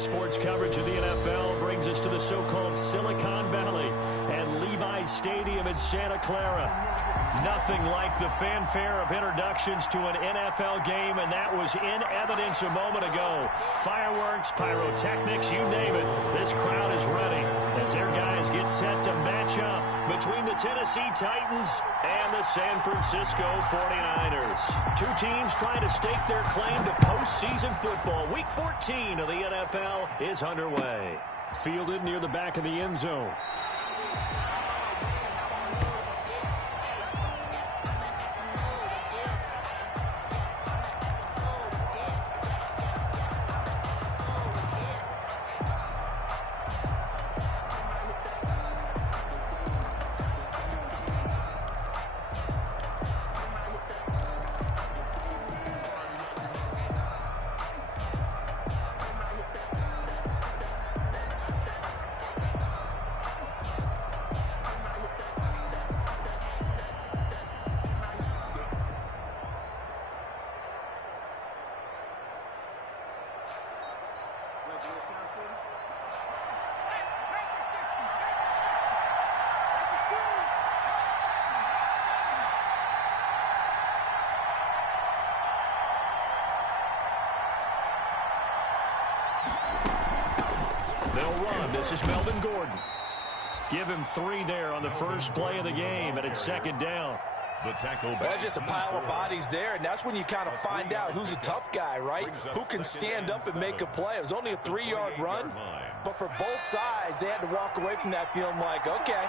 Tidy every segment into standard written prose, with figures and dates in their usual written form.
sports coverage of the NFL brings us to the so-called Silicon Valley and Levi's Stadium in Santa Clara. Nothing like the fanfare of introductions to an NFL game, and that was in evidence a moment ago. Fireworks, pyrotechnics, you name it. This crowd is ready as their guys get set to match up between the Tennessee Titans and the San Francisco 49ers. Two teams trying to stake their claim to postseason football. Week 14 of the NFL is underway. Fielded near the back of the end zone. They'll run. This is Melvin Gordon. Give him 3 there on the first play of the game, and it's second down. The tackle. That's just a pile of bodies there, and that's when you kind of find out who's a tough guy, right? Who can stand up and make a play. It was only a 3-yard run, but for both sides, they had to walk away from that feeling like, okay,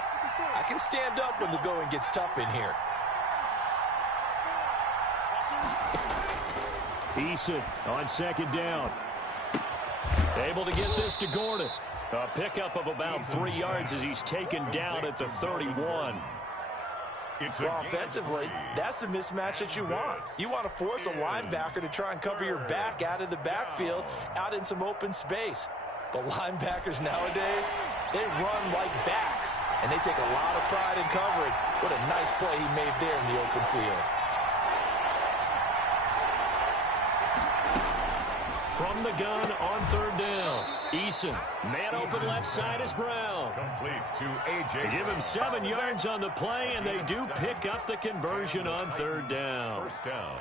I can stand up when the going gets tough in here. Eason on second down. Able to get this to Gordon. A pickup of about 3 yards as he's taken down at the 31. Well, offensively, that's the mismatch that you want. You want to force a linebacker to try and cover your back out of the backfield, out in some open space. But linebackers nowadays, they run like backs, and they take a lot of pride in covering. What a nice play he made there in the open field. From the gun on third down. Eason, man open left side is Brown. Complete to A.J. Give him 7 yards on the play, and they do pick up the conversion on third down. First down.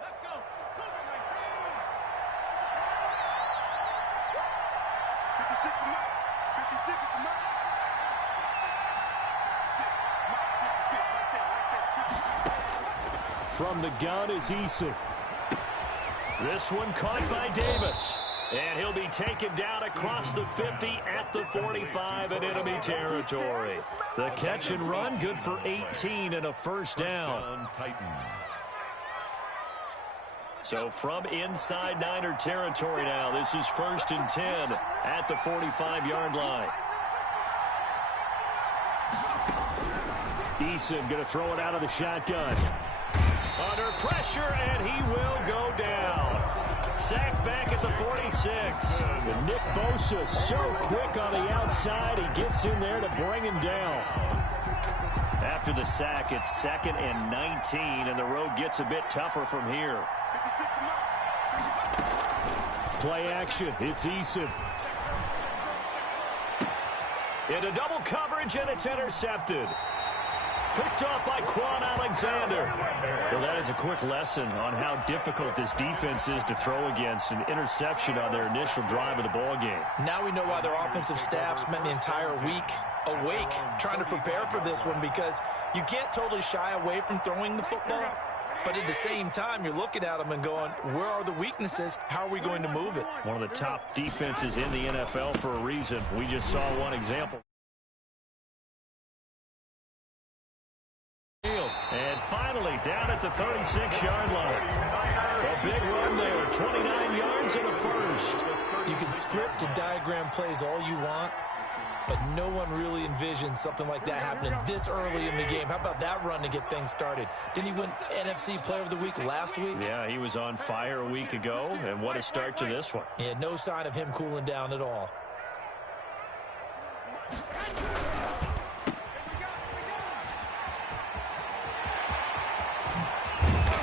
Let's go. Super 19. 56 from Mike. 56 from Mike. 56 right there. 56. From the gun is Eason. This one caught by Davis. And he'll be taken down across the 50 at the 45 in enemy territory. The catch and run good for 18 and a first down. Titans. So from inside Niner territory now, this is 1st and 10 at the 45-yard line. Eason going to throw it out of the shotgun. Under pressure, and he will go down. Sacked back at the 46. And Nick Bosa so quick on the outside, he gets in there to bring him down. After the sack, it's 2nd and 19, and the road gets a bit tougher from here. Play action, it's Eason. Into double coverage, and it's intercepted. Picked off by Quan Alexander. Well, that is a quick lesson on how difficult this defense is to throw against. An interception on their initial drive of the ball game. Now we know why their offensive staff spent the entire week awake trying to prepare for this one, because you can't totally shy away from throwing the football. But at the same time, you're looking at them and going, where are the weaknesses? How are we going to move it? One of the top defenses in the NFL for a reason. We just saw one example. And finally, down at the 36-yard line. A big run there, 29 yards and a first. You can script and diagram plays all you want, but no one really envisions something like that happening this early in the game. How about that run to get things started? Didn't he win NFC Player of the Week last week? Yeah, he was on fire a week ago, and what a start to this one. Yeah, no sign of him cooling down at all.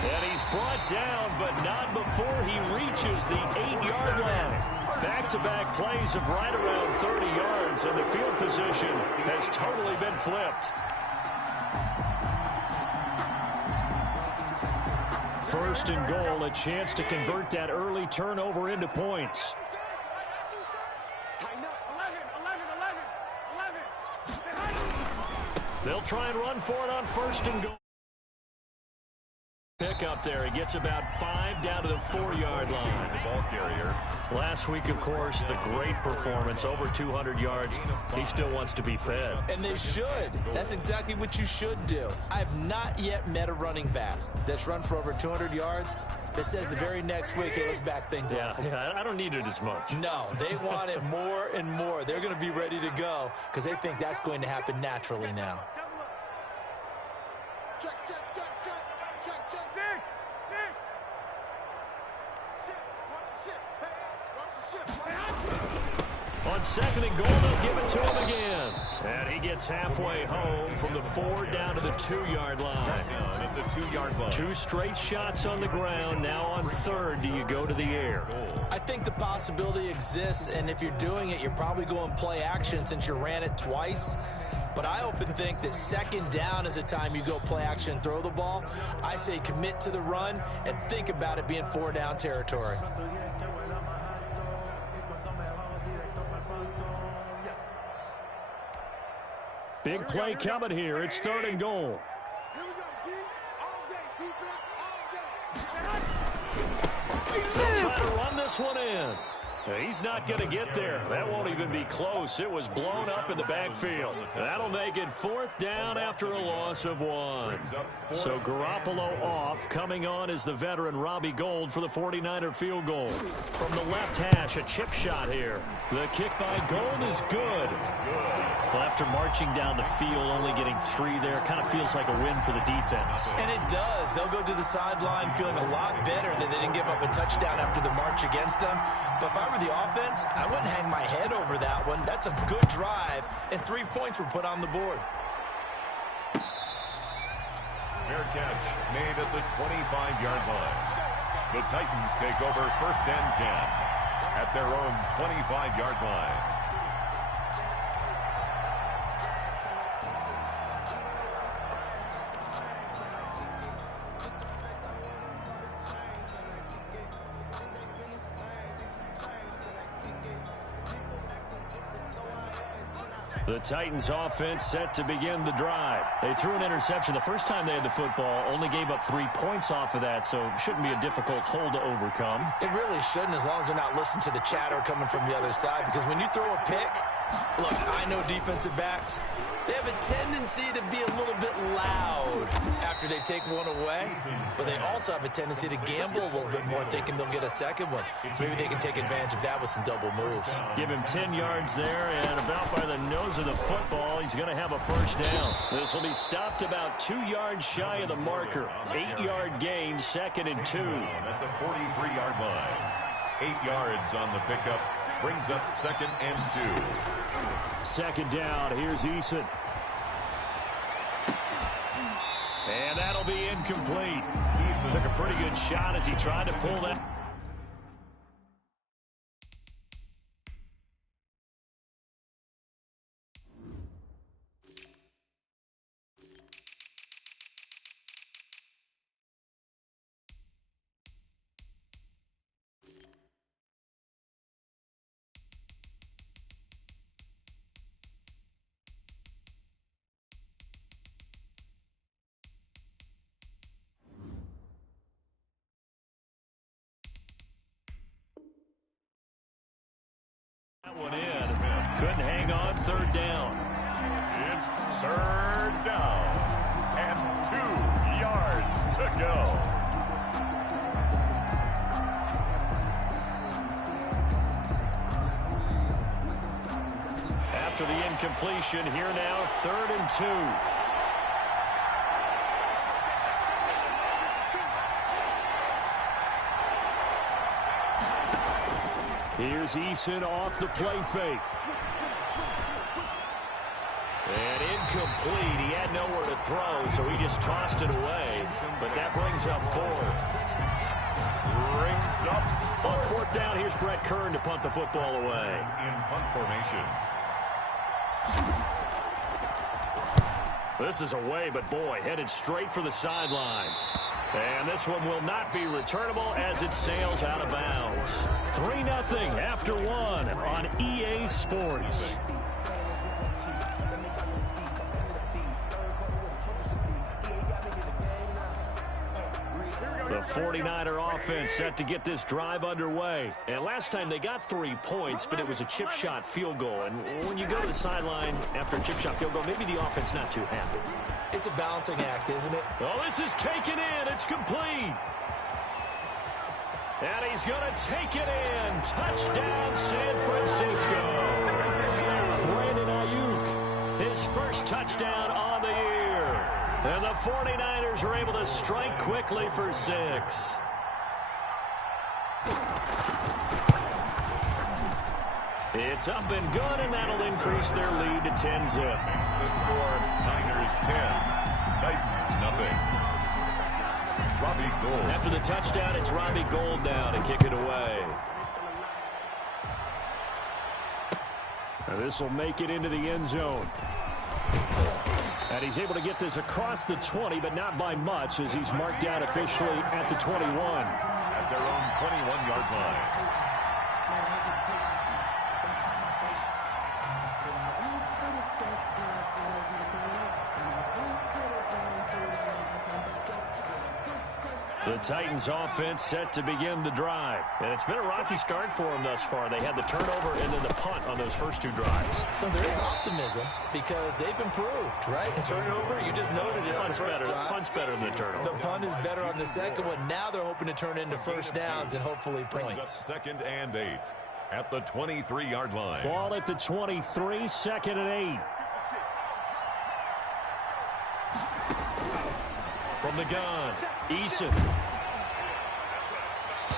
And he's brought down, but not before he reaches the 8-yard line. Back-to-back plays of right around 30 yards, and the field position has totally been flipped. First and goal, a chance to convert that early turnover into points. They'll try and run for it on first and goal. Pick up there. He gets about 5 down to the 4-yard line. The ball carrier. Last week, of course, the great performance, over 200 yards. He still wants to be fed. And they should. That's exactly what you should do. I have not yet met a running back that's run for over 200 yards that says the very next week, hey, let's back things up. Yeah, I don't need it as much. No, they want it more and more. They're going to be ready to go because they think that's going to happen naturally now. Check, check, check, check, check, check. Nick! Nick! Shit, watch the shit. Hey, watch the shit. On second and goal, they'll give it to him again. And he gets halfway home from the 4 down to the 2-yard line. Down at the 2-yard line. 2 straight shots on the ground. Now on third, do you go to the air? I think the possibility exists, and if you're doing it, you're probably going play action since you ran it twice. But I often think that second down is a time you go play action and throw the ball. I say commit to the run and think about it being 4-down territory. Big play coming here. It's third and goal. Here we go, D. All day, defense, all day. They'll try to run this one in. He's not going to get there. That won't even be close. It was blown up in the backfield. That'll make it 4th down after a loss of 1. So Garoppolo off. Coming on is the veteran Robbie Gould for the 49er field goal. From the left hash, a chip shot here. The kick by Gould is good. Well, after marching down the field, only getting 3 there, kind of feels like a win for the defense. And it does. They'll go to the sideline feeling a lot better that they didn't give up a touchdown after the march against them. But if I were the offense, I wouldn't hang my head over that one. That's a good drive, and 3 points were put on the board. Fair catch made at the 25-yard line. The Titans take over first and 10 at their own 25-yard line. The Titans offense set to begin the drive. They threw an interception the first time they had the football, only gave up 3 points off of that, so shouldn't be a difficult hole to overcome. It really shouldn't, as long as they're not listening to the chatter coming from the other side, because when you throw a pick, look, I know defensive backs, they have a tendency to be a little bit loud after they take one away, but they also have a tendency to gamble a little bit more, thinking they'll get a second one. Maybe they can take advantage of that with some double moves. Give him 10 yards there, and about by the nose of the football, he's going to have a first down. This will be stopped about 2 yards shy of the marker. 8-yard gain, 2nd and 2. At the 43-yard line. 8 yards on the pickup brings up 2nd and 2. 2nd down. Here's Eason. And that'll be incomplete. Took a pretty good shot as he tried to pull that. One in. Couldn't hang on. 3rd down. It's 3rd down and 2 yards to go. After the incompletion, here now 3rd and 2. Here's Eason off the play fake. And incomplete. He had nowhere to throw, so he just tossed it away. But that brings up 4th. On fourth down, here's Brett Kern to punt the football away. In punt formation. This is away, but boy, headed straight for the sidelines. And this one will not be returnable as it sails out of bounds. 3-0 after one on EA Sports. The 49er offense set to get this drive underway. And last time they got 3 points, but it was a chip shot field goal. And when you go to the sideline after a chip shot field goal, maybe the offense not too happy. It's a balancing act, isn't it? Oh, this is taken in. It's complete. And he's going to take it in. Touchdown, San Francisco. Brandon Ayuk, his first touchdown on the year. And the 49ers are able to strike quickly for 6. It's up and good, and that'll increase their lead to 10-zip. The score, Niners 10, Titans nothing. Robbie Gould. After the touchdown, it's Robbie Gould now to kick it away. And this will make it into the end zone. And he's able to get this across the 20, but not by much, as he's marked out officially at the 21. At their own 21-yard line. The Titans offense set to begin the drive. And it's been a rocky start for them thus far. They had the turnover and then the punt on those first 2 drives. So there is optimism because they've improved, right? And turnover, you just noted it. Punt's better than the turnover. The punt is better on the second one. Now they're hoping to turn into first downs and hopefully points. 2nd and 8 at the 23-yard line. Ball at the 23, 2nd and 8. From the gun, Eason.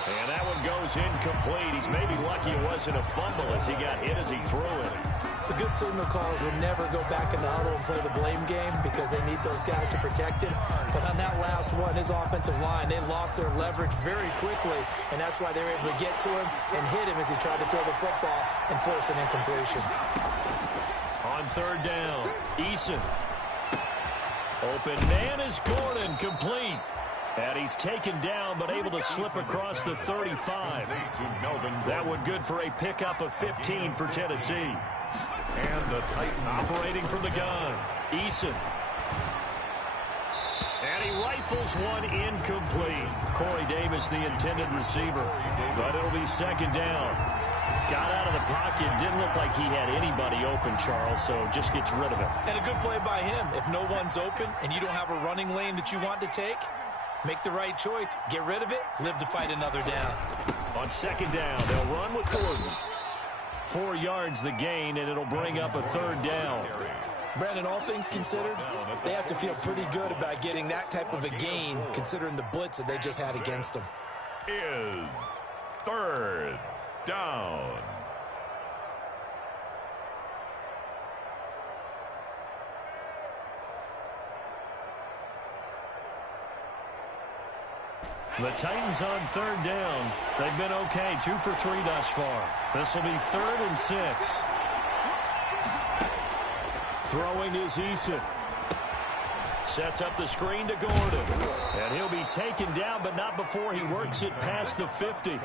And that one goes incomplete. He's maybe lucky it wasn't a fumble as he got hit as he threw it. The good signal callers would never go back in the huddle and play the blame game because they need those guys to protect him. But on that last one, his offensive line, they lost their leverage very quickly, and that's why they were able to get to him and hit him as he tried to throw the football and force an incompletion. On 3rd down, Eason. Open man is Gordon, complete. And he's taken down, but able to slip across the 35. That one good for a pickup of 15 for Tennessee. And the Titans operating from the gun, Eason. And he rifles one incomplete. Corey Davis, the intended receiver. But it'll be 2nd down. Got out of the pocket. Didn't look like he had anybody open, Charles, so just gets rid of it. And a good play by him. If no one's open and you don't have a running lane that you want to take, make the right choice. Get rid of it. Live to fight another down. On 2nd down, they'll run with Gordon. 4 yards the gain, and it'll bring up a 3rd down. Brandon, all things considered, they have to feel pretty good about getting that type of a gain, considering the blitz that they just had against them. Is 3rd down. The Titans on 3rd down. They've been okay, 2 for 3 thus far. This will be 3rd and 6. Throwing is Eason. Sets up the screen to Gordon. And he'll be taken down, but not before he works it past the 50.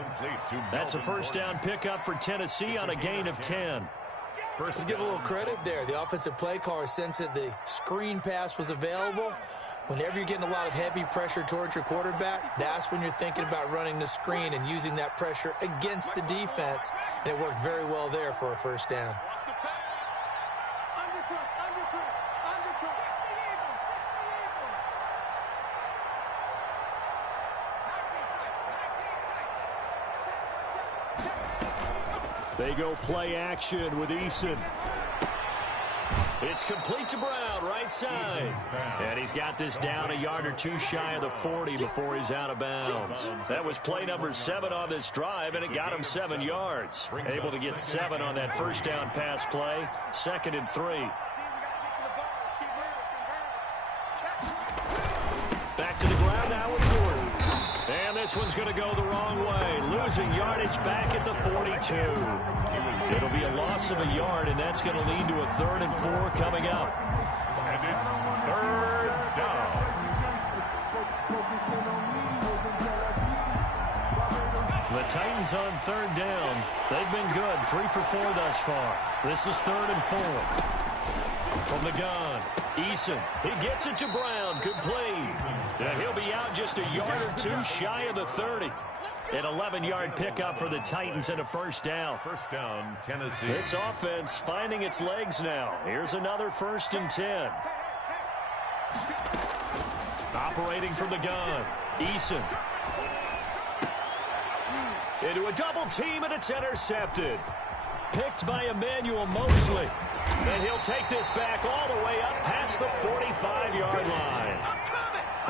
That's a 1st down pickup for Tennessee on a gain of 10. Let's give a little credit there. The offensive play caller sensed that the screen pass was available. Whenever you're getting a lot of heavy pressure towards your quarterback, that's when you're thinking about running the screen and using that pressure against the defense. And it worked very well there for a 1st down. They go play action with Eason. It's complete to Brown, right side. And he's got this down a yard or 2 shy of the 40 before he's out of bounds. That was play number 7 on this drive, and it got him 7 yards. Able to get 7 on that 1st down pass play. 2nd and 3. Back to the ground now with Gordon. And this one's going to go the wrong way. Losing yardage back at the 42. It'll be a loss of a yard, and that's going to lead to a 3rd and 4 coming up. And it's 3rd down. The Titans on 3rd down. They've been good. 3 for 4 thus far. This is 3rd and 4. From the gun, Eason. He gets it to Brown. Good play. And he'll be out just a yard or 2 shy of the 30. An 11-yard pickup for the Titans and a 1st down. 1st down, Tennessee. This offense finding its legs now. Here's another 1st and 10. Operating from the gun, Eason. Into a double team, and it's intercepted. Picked by Emmanuel Mosley. And he'll take this back all the way up past the 45-yard line.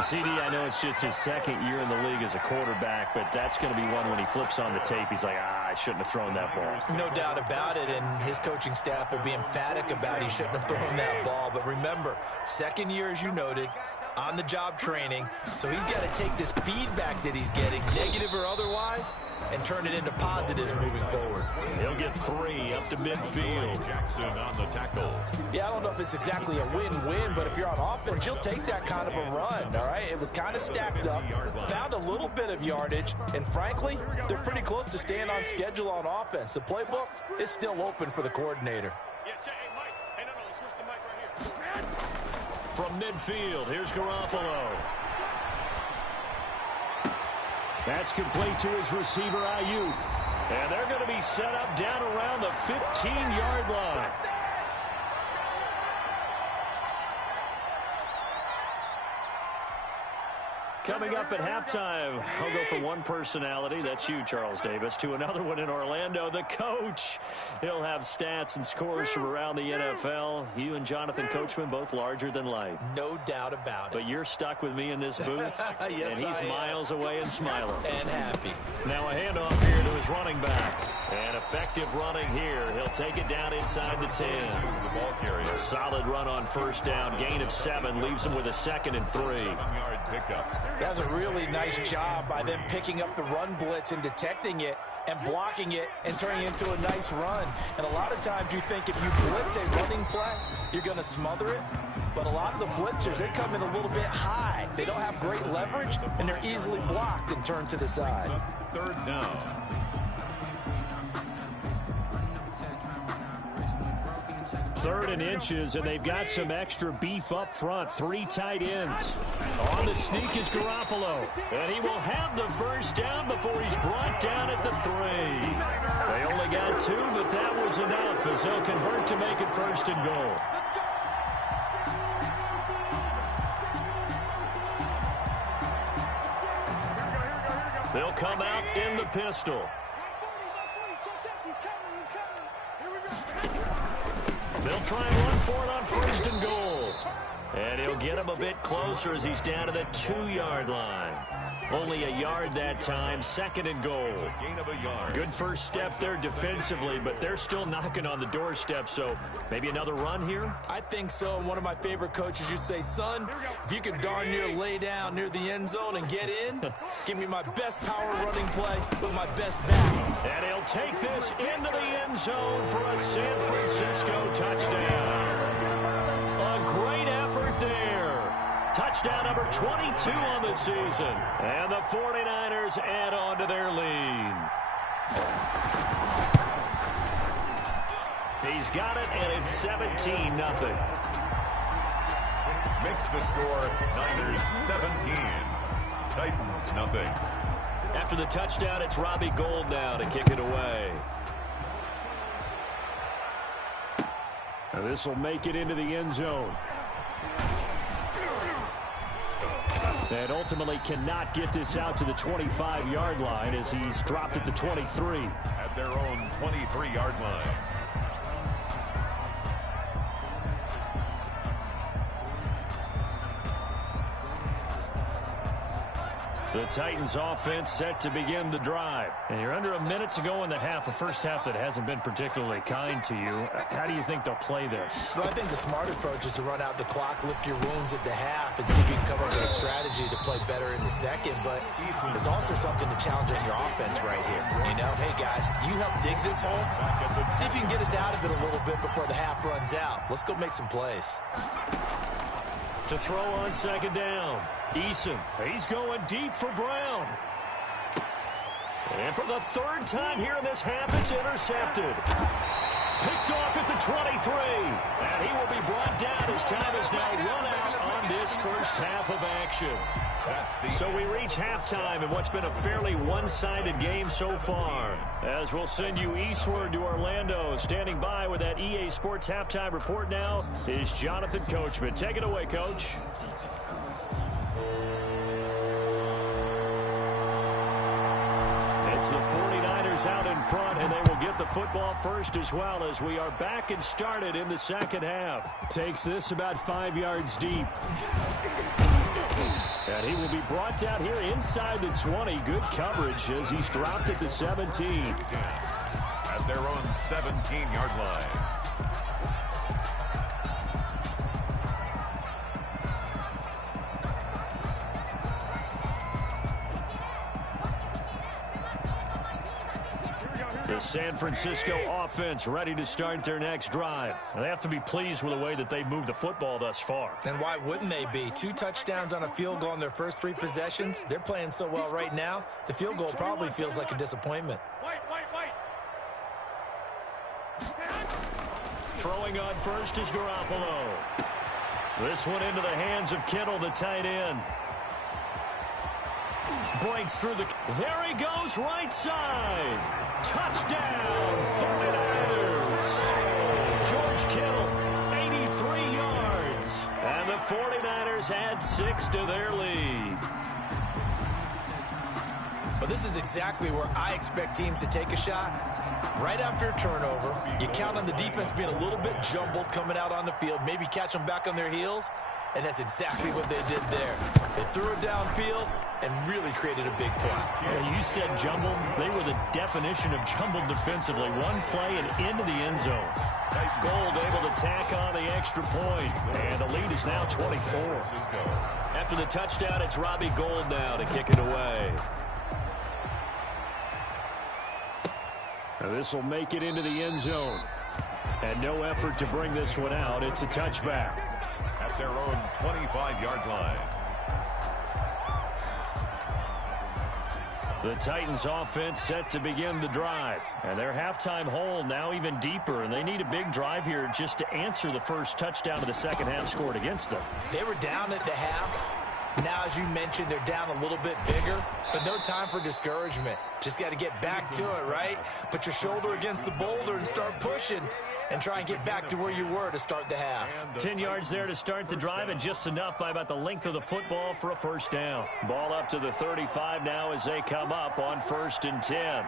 CD, I know it's just his 2nd year in the league as a quarterback, but that's going to be one when he flips on the tape, he's like, I shouldn't have thrown that ball. No doubt about it, and his coaching staff would be emphatic about he shouldn't have thrown that ball. But remember, 2nd year, as you noted, on-the-job training, so he's got to take this feedback that he's getting, negative or otherwise, and turn it into positives moving forward. He'll get 3 up to midfield. Jackson on the tackle. Yeah, I don't know if it's exactly a win-win, but if you're on offense, you'll take that kind of a run, all right? It was kind of stacked up, found a little bit of yardage, and frankly, they're pretty close to staying on schedule on offense. The playbook is still open for the coordinator. From midfield, here's Garoppolo. That's complete to his receiver, Ayuk. And they're going to be set up down around the 15-yard line. Coming up at halftime, I'll go from one personality, that's you, Charles Davis, to another one in Orlando, the coach. He'll have stats and scores from around the NFL. You and Jonathan Coachman, both larger than life. No doubt about it. But you're stuck with me in this booth, yes, and he's miles away and smiling. And happy. Now a handoff here to his running back. And effective running here. He'll take it down inside the 10. The ball carrier. Solid run on 1st down. Gain of 7 leaves him with a 2nd and 3. 1-yard pickup. That's a really nice job by them picking up the run blitz and detecting it and blocking it and turning it into a nice run. And a lot of times you think if you blitz a running play, you're going to smother it. But a lot of the blitzers, they come in a little bit high. They don't have great leverage, and they're easily blocked and turned to the side. 3rd down. 3rd and inches, and they've got some extra beef up front. 3 tight ends. On the sneak is Garoppolo. And he will have the 1st down before he's brought down at the 3. They only got 2, but that was enough as they'll convert to make it 1st and goal. They'll come out in the pistol. They'll try and run for it on 1st and goal. And he'll get him a bit closer as he's down to the 2-yard line. Only a yard that time, 2nd and goal. Gain of a yard. Good first step there defensively, but they're still knocking on the doorstep, so maybe another run here? I think so. And one of my favorite coaches, you say, son, if you can darn near lay down near the end zone and get in, give me my best power running play with my best back. And he'll take this into the end zone for a San Francisco touchdown. A great effort there. Touchdown number 22 on the season. And the 49ers add on to their lead. He's got it, and it's 17-0. Makes the score Niners 17. Titans nothing. After the touchdown, it's Robbie Gould now to kick it away. This will make it into the end zone. And ultimately cannot get this out to the 25-yard line as he's dropped at the 23. At their own 23-yard line. The Titans offense set to begin the drive. And you're under a minute to go in the half, a first half that hasn't been particularly kind to you. How do you think they'll play this? Well, I think the smart approach is to run out the clock, lick your wounds at the half, and see if you can come up with a strategy to play better in the second. But there's also something to challenge on your offense right here. You know, hey, guys, you help dig this hole. See if you can get us out of it a little bit before the half runs out. Let's go make some plays. To throw on second down, Eason. He's going deep for Brown. And for the third time here in this half, it's intercepted. Picked off at the 23. And he will be brought down as time is now run out on this first half of action. So we reach halftime in what's been a fairly one-sided game so far. As we'll send you eastward to Orlando. Standing by with that EA Sports halftime report now is Jonathan Coachman. Take it away, Coach. It's the 49ers out in front, and they will get the football first as well as we are back and started in the second half. Takes this about 5 yards deep. And he will be brought down here inside the 20. Good coverage as he's dropped at the 17. At their own 17-yard line. The San Francisco offense ready to start their next drive. And they have to be pleased with the way that they've moved the football thus far. And why wouldn't they be? 2 touchdowns on a field goal in their first 3 possessions. They're playing so well right now, the field goal probably feels like a disappointment. Throwing on first is Garoppolo. This one into the hands of Kittle, the tight end. Breaks through the... There he goes, right side. Touchdown, 49ers. George Kittle, 83 yards. And the 49ers add 6 to their lead. Well, this is exactly where I expect teams to take a shot. Right after a turnover, you count on the defense being a little bit jumbled coming out on the field, maybe catch them back on their heels, and that's exactly what they did there. They threw it downfield and really created a big play. Yeah, you said jumbled. They were the definition of jumbled defensively. One play and into the end zone. Gold able to tack on the extra point, and the lead is now 24. After the touchdown, it's Robbie Gould now to kick it away. Now this will make it into the end zone. And no effort to bring this one out. It's a touchback. At their own 25-yard line. The Titans offense set to begin the drive. And their halftime hole now even deeper. And they need a big drive here just to answer the first touchdown of the second half scored against them. They were down at the half. Now, as you mentioned, they're down a little bit bigger, but no time for discouragement. Just got to get back to it, right? Put your shoulder against the boulder and start pushing and try and get back to where you were to start the half. 10 yards there to start the drive, and just enough by about the length of the football for a first down. Ball up to the 35 now as they come up on 1st and 10.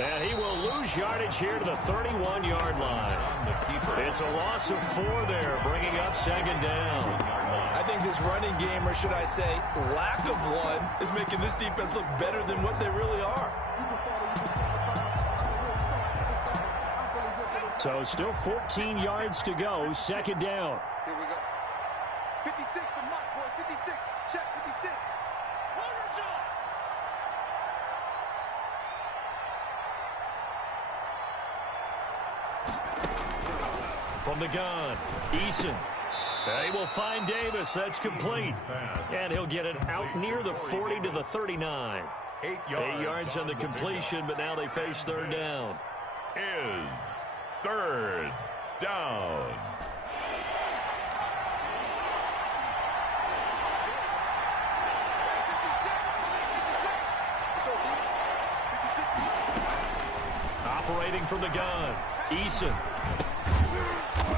And he will lose yardage here to the 31-yard line. It's a loss of 4 there, bringing up second down. I think this running game, or should I say lack of one, is making this defense look better than what they really are. So still 14 yards to go, second down. Here we go. 56 to Mark, boys. 56. Check 56. Warrior John. From the gun, Eason. They will find Davis. That's complete. And he'll get it out near the 40 to the 39. 8 yards on the completion, but now they face third down. Is third down. Operating from the gun, Eason.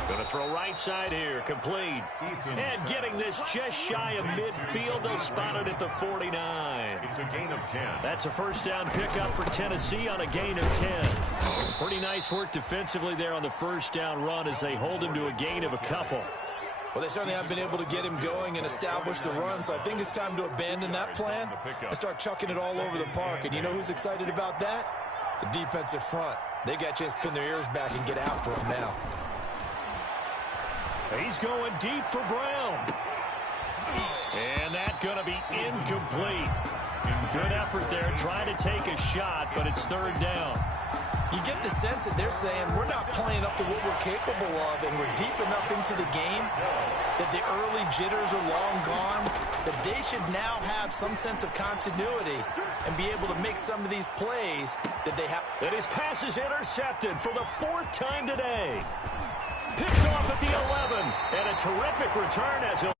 Going to throw right side here, complete. And getting this just shy of midfield, they'll spot it at the 49. It's a gain of 10. That's a first down pickup for Tennessee on a gain of 10. Pretty nice work defensively there on the first down run as they hold him to a gain of a couple. Well, they certainly have been able to get him going and establish the run, so I think it's time to abandon that plan and start chucking it all over the park. And you know who's excited about that? The defensive front. They got a chance to pin their ears back and get after him now. He's going deep for Brown. And that's going to be incomplete. Good effort there, trying to take a shot, but it's third down. You get the sense that they're saying we're not playing up to what we're capable of, and we're deep enough into the game that the early jitters are long gone, that they should now have some sense of continuity and be able to make some of these plays that they have. And his pass is intercepted for the 4th time today. Picked off at the 11, and a terrific return as he'll